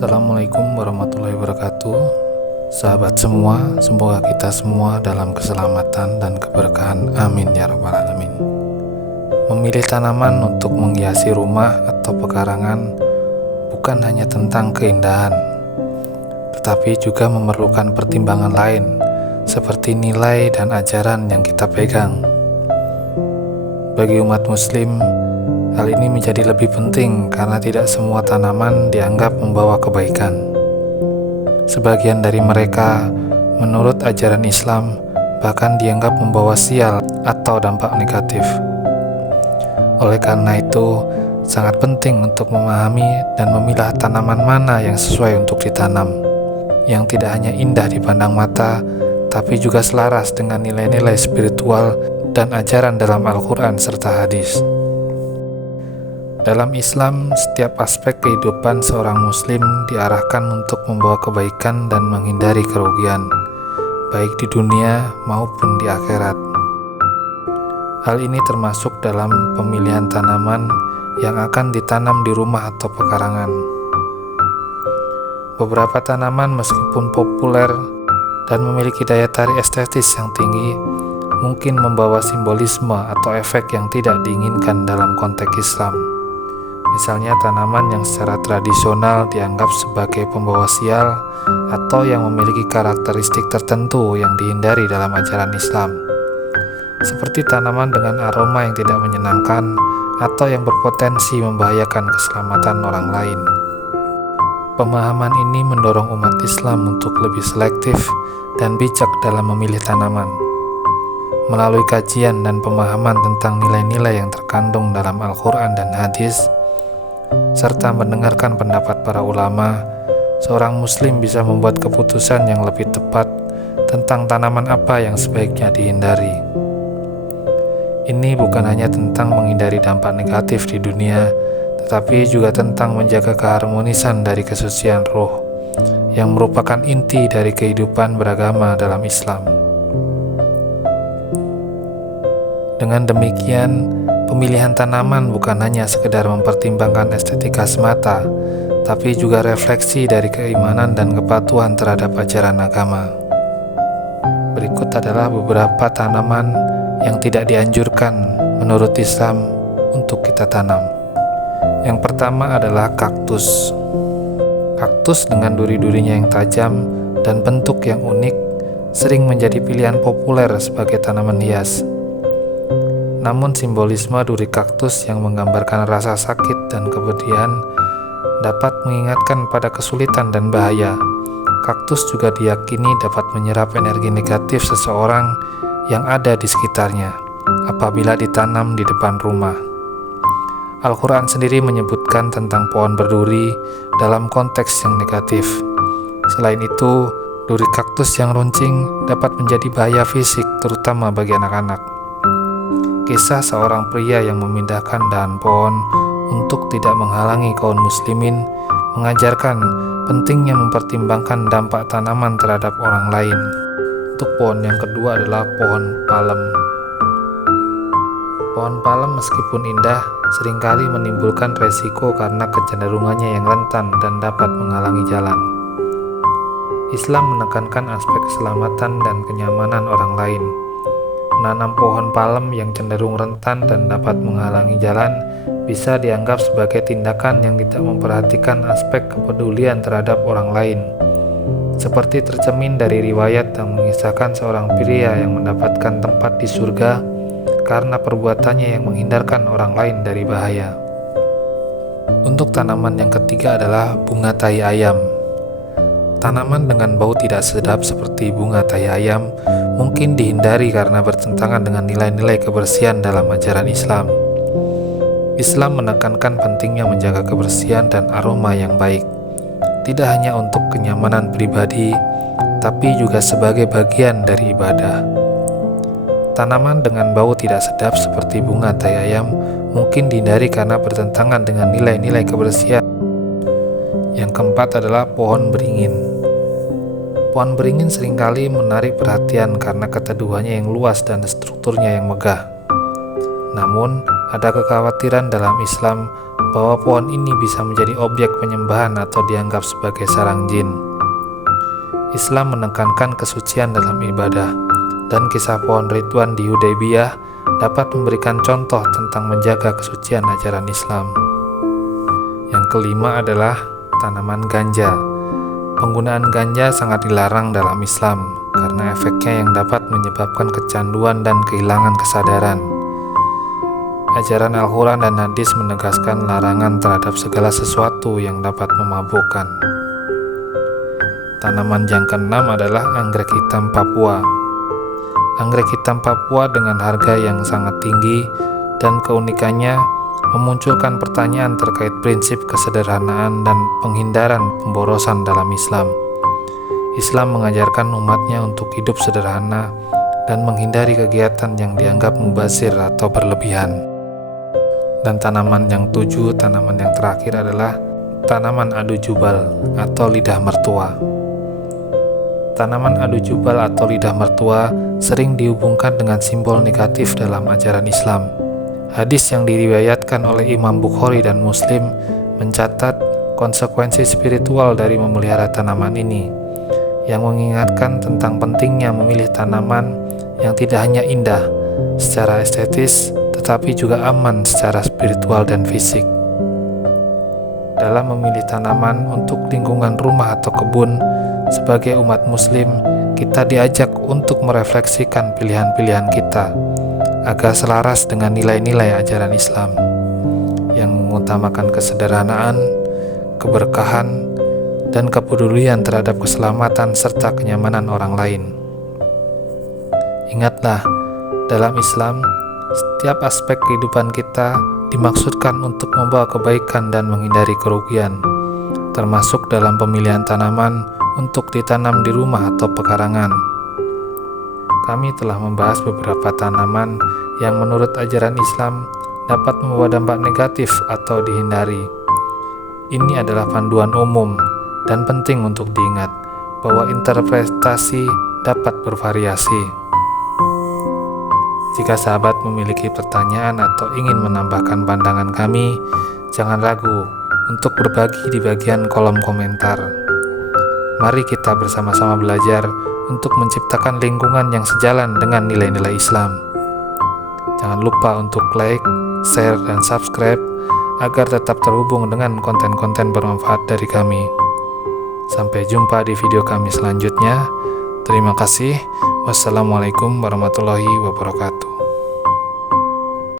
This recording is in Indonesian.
Assalamualaikum warahmatullahi wabarakatuh. Sahabat semua, semoga kita semua dalam keselamatan dan keberkahan. Amin ya rabbal alamin. Memilih tanaman untuk menghiasi rumah atau pekarangan bukan hanya tentang keindahan, tetapi juga memerlukan pertimbangan lain, seperti nilai dan ajaran yang kita pegang. Bagi umat muslim, hal ini menjadi lebih penting karena tidak semua tanaman dianggap membawa kebaikan. Sebagian dari mereka, menurut ajaran Islam, bahkan dianggap membawa sial atau dampak negatif. Oleh karena itu, sangat penting untuk memahami dan memilah tanaman mana yang sesuai untuk ditanam, yang tidak hanya indah dipandang mata, tapi juga selaras dengan nilai-nilai spiritual dan ajaran dalam Al-Quran serta hadis. Dalam Islam, setiap aspek kehidupan seorang muslim diarahkan untuk membawa kebaikan dan menghindari kerugian, baik di dunia maupun di akhirat. Hal ini termasuk dalam pemilihan tanaman yang akan ditanam di rumah atau pekarangan. Beberapa tanaman meskipun populer dan memiliki daya tarik estetis yang tinggi, mungkin membawa simbolisme atau efek yang tidak diinginkan dalam konteks Islam. Misalnya tanaman yang secara tradisional dianggap sebagai pembawa sial atau yang memiliki karakteristik tertentu yang dihindari dalam ajaran Islam, seperti tanaman dengan aroma yang tidak menyenangkan atau yang berpotensi membahayakan keselamatan orang lain. Pemahaman ini mendorong umat Islam untuk lebih selektif dan bijak dalam memilih tanaman. Melalui kajian dan pemahaman tentang nilai-nilai yang terkandung dalam Al-Quran dan hadis, serta mendengarkan pendapat para ulama, seorang muslim bisa membuat keputusan yang lebih tepat tentang tanaman apa yang sebaiknya dihindari. Ini bukan hanya tentang menghindari dampak negatif di dunia, tetapi juga tentang menjaga keharmonisan dari kesucian roh, yang merupakan inti dari kehidupan beragama dalam Islam. Dengan demikian, pemilihan tanaman bukan hanya sekedar mempertimbangkan estetika semata, tapi juga refleksi dari keimanan dan kepatuhan terhadap ajaran agama. Berikut adalah beberapa tanaman yang tidak dianjurkan menurut Islam untuk kita tanam. Yang pertama adalah kaktus. Kaktus dengan duri-durinya yang tajam dan bentuk yang unik sering menjadi pilihan populer sebagai tanaman hias. Namun simbolisme duri kaktus yang menggambarkan rasa sakit dan kepedihan dapat mengingatkan pada kesulitan dan bahaya. Kaktus juga diyakini dapat menyerap energi negatif seseorang yang ada di sekitarnya apabila ditanam di depan rumah. Al-Quran sendiri menyebutkan tentang pohon berduri dalam konteks yang negatif. Selain itu, duri kaktus yang runcing dapat menjadi bahaya fisik, terutama bagi anak-anak. Kisah seorang pria yang memindahkan dahan pohon untuk tidak menghalangi kaum muslimin mengajarkan pentingnya mempertimbangkan dampak tanaman terhadap orang lain. Untuk pohon yang kedua adalah pohon palem. Pohon palem meskipun indah, seringkali menimbulkan resiko karena kecenderungannya yang rentan dan dapat menghalangi jalan. Islam menekankan aspek keselamatan dan kenyamanan orang lain. Menanam pohon palem yang cenderung rentan dan dapat menghalangi jalan bisa dianggap sebagai tindakan yang tidak memperhatikan aspek kepedulian terhadap orang lain, seperti tercermin dari riwayat yang mengisahkan seorang pria yang mendapatkan tempat di surga karena perbuatannya yang menghindarkan orang lain dari bahaya. Untuk tanaman yang ketiga adalah bunga tai ayam. Tanaman dengan bau tidak sedap seperti bunga tai ayam mungkin dihindari karena bertentangan dengan nilai-nilai kebersihan dalam ajaran Islam. Islam menekankan pentingnya menjaga kebersihan dan aroma yang baik, tidak hanya untuk kenyamanan pribadi, tapi juga sebagai bagian dari ibadah. Tanaman dengan bau tidak sedap seperti bunga tai ayam mungkin dihindari karena bertentangan dengan nilai-nilai kebersihan. Yang keempat adalah pohon beringin. Pohon beringin seringkali menarik perhatian karena keteduhannya yang luas dan strukturnya yang megah. Namun, Ada kekhawatiran dalam Islam bahwa pohon ini bisa menjadi objek penyembahan atau dianggap sebagai sarang jin. Islam menekankan kesucian dalam ibadah, dan kisah pohon Ridwan di Hudaybiyah dapat memberikan contoh tentang menjaga kesucian ajaran Islam. Yang kelima adalah tanaman ganja. Penggunaan ganja sangat dilarang dalam Islam karena efeknya yang dapat menyebabkan kecanduan dan kehilangan kesadaran. Ajaran Al-Quran dan hadis menegaskan larangan terhadap segala sesuatu yang dapat memabukkan. Tanaman yang keenam adalah anggrek hitam Papua. Anggrek hitam Papua dengan harga yang sangat tinggi dan keunikannya memunculkan pertanyaan terkait prinsip kesederhanaan dan penghindaran pemborosan dalam Islam. Islam mengajarkan umatnya untuk hidup sederhana dan menghindari kegiatan yang dianggap mubazir atau berlebihan. Dan tanaman yang tanaman yang terakhir adalah tanaman adu jubal atau lidah mertua. Tanaman adu jubal atau lidah mertua sering dihubungkan dengan simbol negatif dalam ajaran Islam. Hadis yang diriwayatkan oleh Imam Bukhari dan Muslim mencatat konsekuensi spiritual dari memelihara tanaman ini, yang mengingatkan tentang pentingnya memilih tanaman yang tidak hanya indah secara estetis, tetapi juga aman secara spiritual dan fisik. Dalam memilih tanaman untuk lingkungan rumah atau kebun, sebagai umat muslim, kita diajak untuk merefleksikan pilihan-pilihan kita agar selaras dengan nilai-nilai ajaran Islam yang mengutamakan kesederhanaan, keberkahan, dan kepedulian terhadap keselamatan serta kenyamanan orang lain. Ingatlah, dalam Islam, setiap aspek kehidupan kita dimaksudkan untuk membawa kebaikan dan menghindari kerugian, termasuk dalam pemilihan tanaman untuk ditanam di rumah atau pekarangan. Kami telah membahas beberapa tanaman yang menurut ajaran Islam dapat membawa dampak negatif atau dihindari. Ini adalah panduan umum dan penting untuk diingat bahwa interpretasi dapat bervariasi. Jika sahabat memiliki pertanyaan atau ingin menambahkan pandangan kami, jangan ragu untuk berbagi di bagian kolom komentar. Mari kita bersama-sama belajar untuk menciptakan lingkungan yang sejalan dengan nilai-nilai Islam. Jangan lupa untuk like, share, dan subscribe agar tetap terhubung dengan konten-konten bermanfaat dari kami. Sampai jumpa di video kami selanjutnya. Terima kasih. Wassalamualaikum warahmatullahi wabarakatuh.